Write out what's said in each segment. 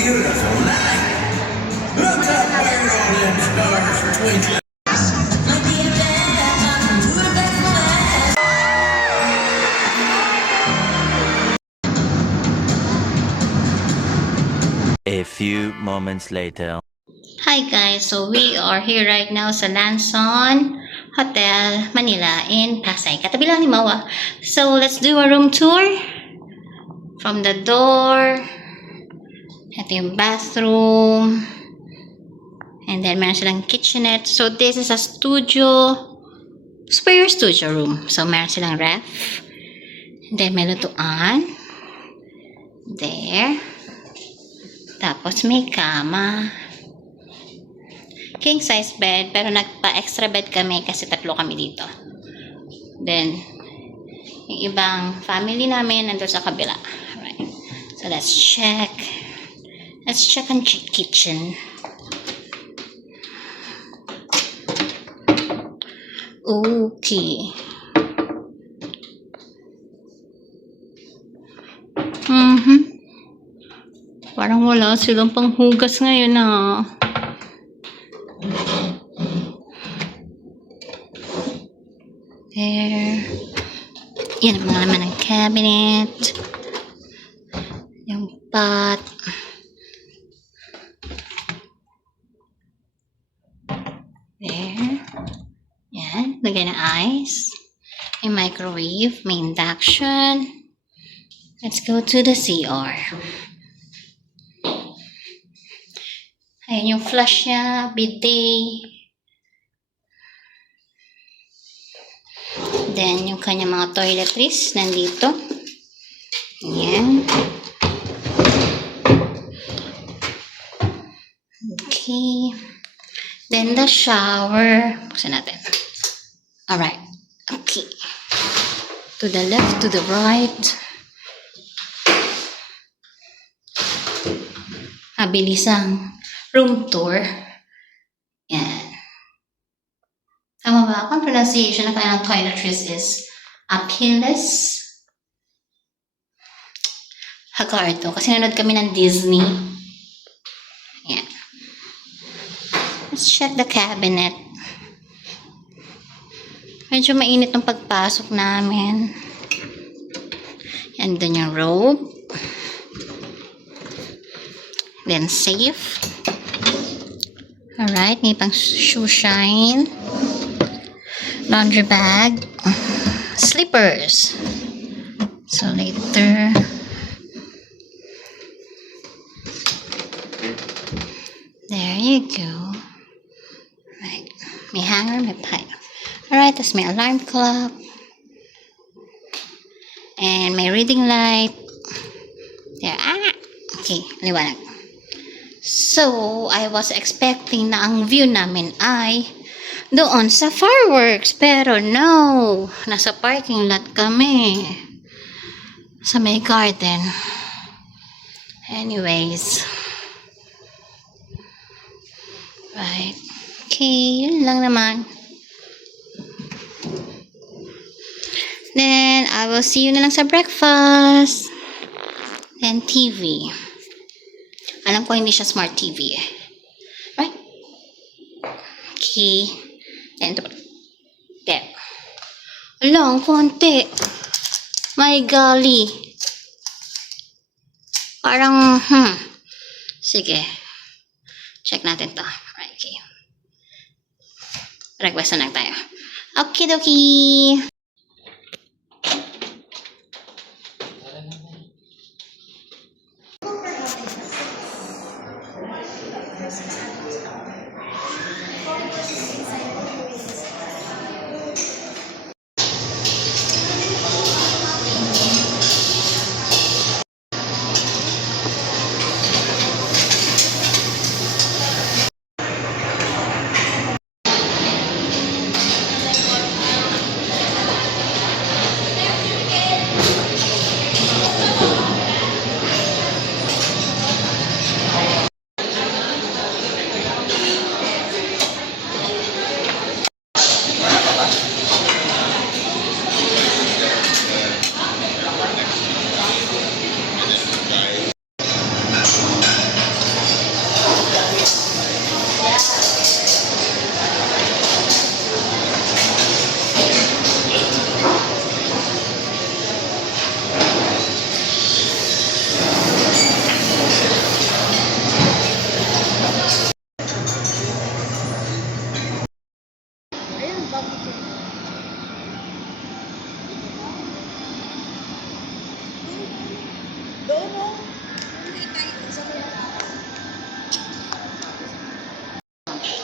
Beautiful night. Look up where all them stars are twinkling. A few moments later. Hi guys, so we are here right now sa Lanson Hotel, Manila in Pasay. Katabi lang ni Mawa. So let's do a room tour from the door. Ito yung bathroom. And then meron silang kitchenette. So this is a studio, spare studio room. So meron silang ref. And then may lutuan. There. Tapos may kama. King size bed, pero nagpa-extra bed kami kasi 3 kami dito. Then, yung ibang family namin nandun sa kabila. Alright. So, let's check. Let's check ang kitchen. Okay. Parang wala silang panghugas ngayon ah. There. Yan ang mga laman ng cabinet. Yung pot. There. Yan. Lagay ng ice. May microwave. May induction. Let's go to the CR. Ayan yung flush niya. Bidet. Then, yung kanya mga toiletries nandito. Ayan. Okay. Then, the shower. Buksan natin. Alright. Okay. To the left, to the right. Mabilisang room tour. Yan. Tama ba? Ang pronunciation ng kanilang toiletries is Apelles Hagardo. Kasi nanood kami ng Disney. Yan. Let's check the cabinet. Medyo mainit ng pagpasok namin. Yan doon yung robe. Then safe. Alright, may pang shoe shine. Laundry bag. Slippers. So later. There you go. Right. May hanger, may pipe. Alright, tapos may alarm clock. And may reading light. There. Ah! Okay, liwanag. So, I was expecting na ang view namin ay doon sa fireworks. Pero no, nasa parking lot kami. Sa may garden. Anyways. Right. Okay, yun lang naman. Then, I will see you na lang sa breakfast. Then, TV. Alam ko hindi siya smart TV eh. Right? Okay. Then, ito pa. There. Alam, konti. My golly. Parang, sige. Check natin to. Right, okay. Request na lang tayo. Okay, dokie.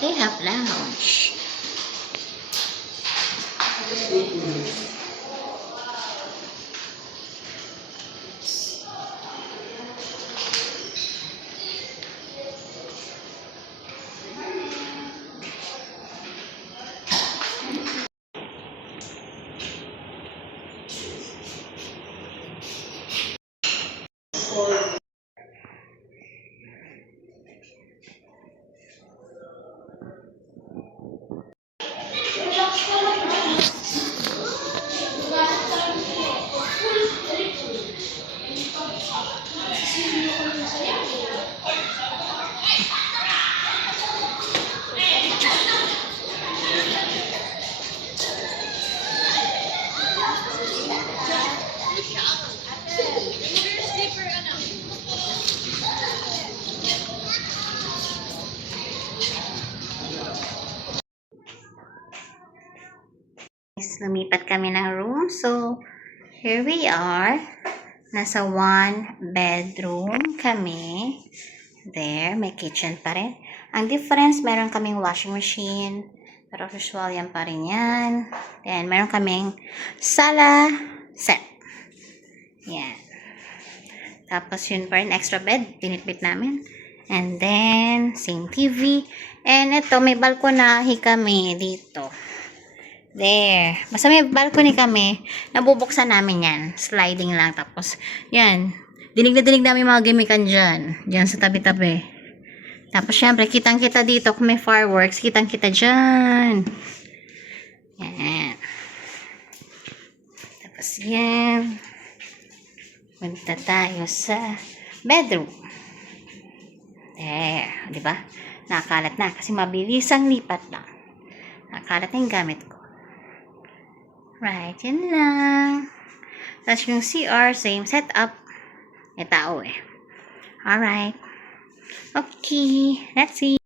They have lounge. Lumipat kami ng room. So, here we are. Nasa one bedroom kami. There, may kitchen pa rin. Ang difference, meron kaming washing machine. Pero usual yan pa rin yan. Then, meron kaming sala set. Yan. Tapos yun pa rin, extra bed. Tinitbit namin. And then, same TV. And ito, may balkonahe kami dito. There. Basta may balcony kami. Nabubuksan namin yan. Sliding lang. Tapos, yan. Dinig na dinig namin mga gimikan dyan. Dyan sa tabi-tabi. Tapos, syempre, kitang-kita dito. Kung may fireworks, kitang-kita dyan. Yan. Tapos, yan. Punta tayo sa bedroom. There. Diba? Nakakalat na. Kasi mabilisang lipat lang. Nakakalat na yung gamit ko. Right, yun lang. Tapos yung CR, same setup. May tao eh. Alright. Okay, let's see.